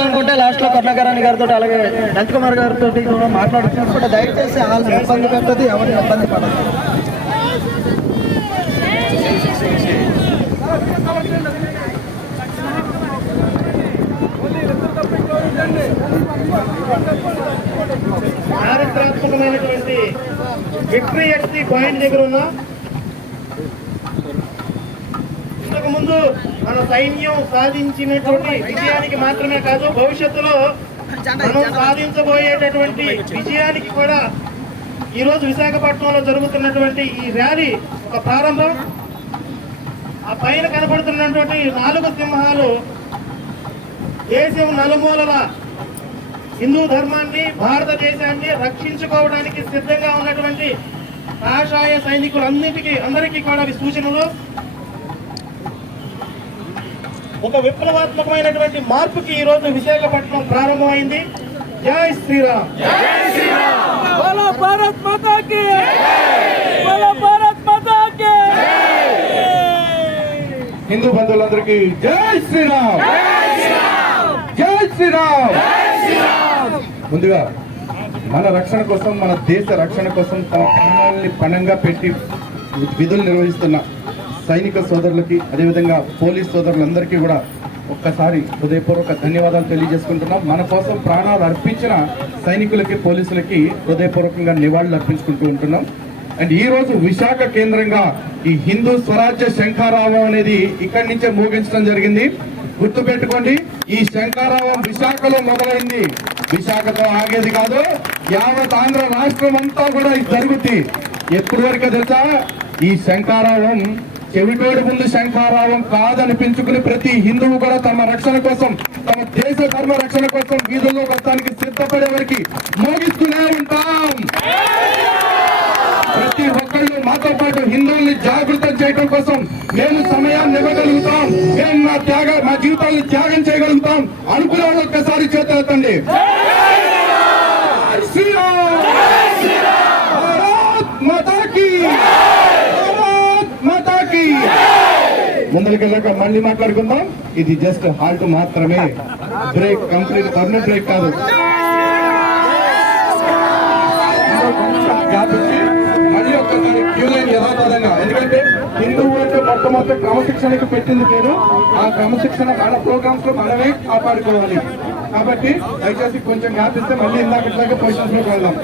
మాట్లాడాలనుకుంటే last లో కరుణాకరణ్ గారితో అలాగే నంద్ కుమార్ గారితో మాట్లాడుతున్నప్పుడు దయచేసి వాళ్ళని ఇబ్బంది పెట్టదు, ఎవరిని ఇబ్బంది పడదు. చారిత్రాత్మకమైనటువంటి విక్టరీ ఎట్ ది పాయింట్ దగ్గర ఉన్న ఇంతకు ముందు మన సైన్యం సాధించినటువంటి విజయానికి మాత్రమే కాదు, భవిష్యత్తులో మనం సాధించబోయేటటువంటి విజయానికి కూడా ఈరోజు విశాఖపట్నంలో జరుగుతున్నటువంటి ఈ ర్యాలీ ఒక ప్రారంభం. ఆ పైన కనబడుతున్నటువంటి 4 సింహాలు దేశం నలుమూలల హిందూ ధర్మాన్ని, భారతదేశాన్ని రక్షించుకోవడానికి సిద్ధంగా ఉన్నటువంటి కాషాయ అందరికీ కూడా సూచనలు. ఒక విప్లవాత్మకమైనటువంటి మార్పుకి ఈ రోజు విశాఖపట్నం ప్రారంభమైంది. జై శ్రీరామ్. బోలో భారత్ మాతా కీ, బోలో భారత్ మాతా కీ. హిందూ బంధువులందరికీ జై శ్రీరామ్, జై శ్రీరామ్. ముందుగా మన రక్షణ కోసం, మన దేశ రక్షణ కోసం తమ ప్రాణాలని పణంగా పెట్టి విధులు నిర్వహిస్తున్న సైనిక సోదరులకి, అదేవిధంగా పోలీస్ సోదరులందరికీ కూడా ఒక్కసారి హృదయపూర్వక ధన్యవాదాలు తెలియజేసుకుంటున్నాం. మన కోసం ప్రాణాలు అర్పించిన సైనికులకి, పోలీసులకి హృదయపూర్వకంగా నివాళులు అర్పించుకుంటూ ఉంటున్నాం. అండ్ ఈ రోజు విశాఖ కేంద్రంగా ఈ హిందూ స్వరాజ్య శంఖారావం అనేది ఇక్కడి నుంచే ముగించడం జరిగింది. గుర్తు పెట్టుకోండి, ఈ శంఖారావం విశాఖలో మొదలైంది, విశాఖతో ఆగేది కాదు. యావత్ ఆంధ్ర రాష్ట్రం అంతా కూడా ఇది జరుగుతుంది. ఎప్పటి వరకు తెలుసా, ఈ శంఖారావం చెవిటోడి ముందు శంఖారావం కాదనిపించుకుని ప్రతి హిందువు కూడా తమ రక్షణ కోసం, తమ దేశ ధర్మ రక్షణ కోసం వీధుల్లో వస్తానికి సిద్ధపడే వరకు మోగిస్తూనే ఉంటాం. ప్రతి ఒక్కళ్ళు మాతో పాటు హిందువుల్ని జాగృతం చేయడం కోసం మేము సమయాన్ని ఇవ్వగలుగుతాం, మేము మా జీవితాన్ని త్యాగం చేయగలుగుతాం అనుకునే వాళ్ళు ఒక్కసారి చేతులెత్తండి. ముందరికెళ్ళాక మళ్ళీ మాట్లాడుకుందాం. ఇది జస్ట్ హాల్ట్ మాత్రమే, బ్రేక్ కంప్లీట్ పర్మనెంట్ బ్రేక్ కాదు. మళ్ళీ ఒక్కసారి క్యూ లైన్ యథాతథంగా, ఎందుకంటే హిందువు అంటే మొట్టమొదటి క్రమశిక్షణకు పెట్టింది పేరు. ఆ క్రమశిక్షణ మన ప్రోగ్రామ్స్ లో మనమే కాపాడుకోవాలి. కాబట్టి దయచేసి కొంచెం గ్యాప్ ఇస్తే మళ్ళీ ఇందాక పొజిషన్స్ లోకి వెళ్దాం.